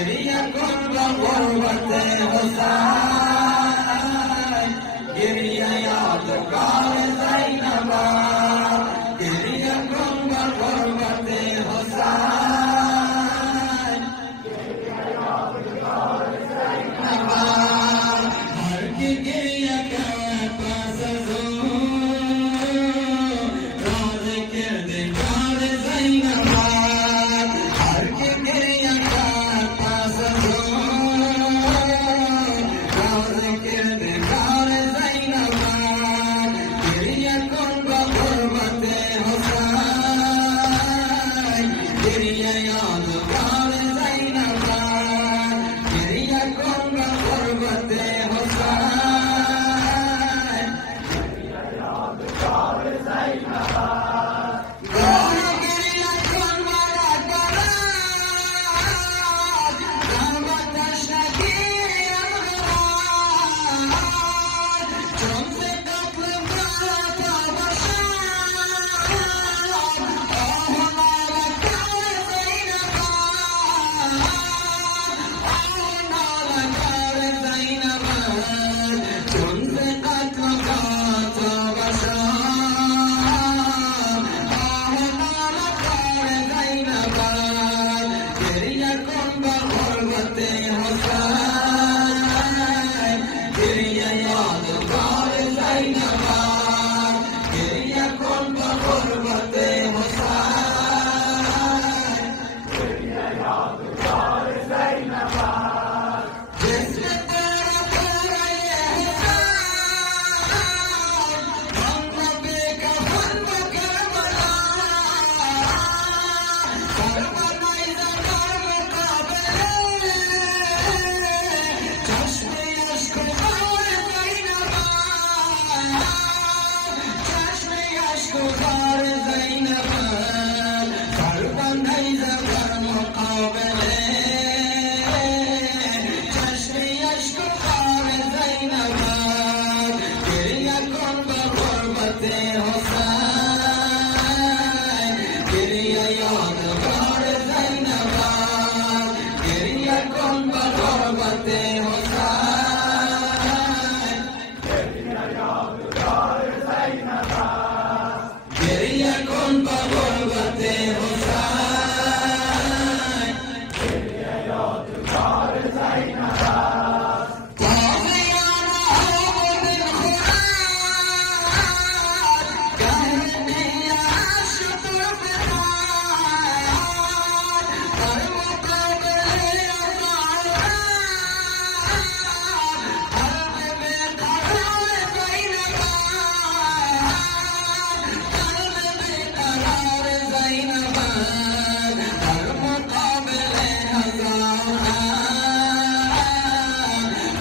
گریه کن با غربت حسین گریه یادگار زینب گریه کن با غربت حسین گریه یادگار زینب هر کی گریه کرد پس از اون راز کردگار زینب هر کی گریه کرد پس از اون راز کردگار زینب گریه کن با غربت حسین گریه یادگار زینب گریه کن با غربت حسین گریه یادگار زینب گریه کن مرا درد رحمتش نگیرم چون ز قتل برتا باشد آه نالکار زینب آه نالکار زینب چون ز قتل برتا باشد آه نالکار زینب گریه کن با غربت حسین گریه یادگار زینب گریه کن با غربت حسین گریه یادگار زینب جسم تیرا پورا حسین من را بے کفن بکربلا سر پر نیزه در مقابله چشم اشک و خار زینب چشم اشک و خار زینب سر پر نیزه در مقابله چشم اشک و خار زینب گریه کن با غربت حسین گریه یادگار زینب گریه کن با غربت حسین گریه یادگار زینب گریه کن با غربت حسین گریه یادگار زینب تازیانه آب خورد گهرنیش طرف در مقابل قلب بیقرار زینب قلب بیقرار زینب در مقابل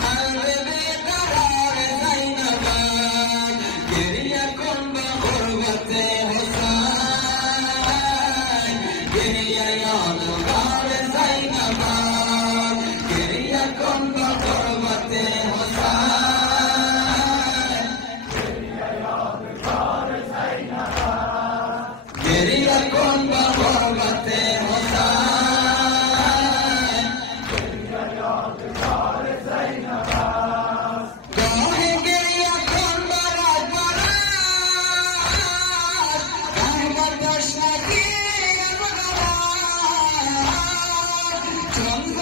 قلب بیقرار زینب گریه کن با غربت حسین گریه یادگار زینب گریه کن با غربت حسین گریه یادگار زینب گریه کن با غربت حسین گریه یادگار زینب گاه گریه کن برات رحمتش نگیرم چون ز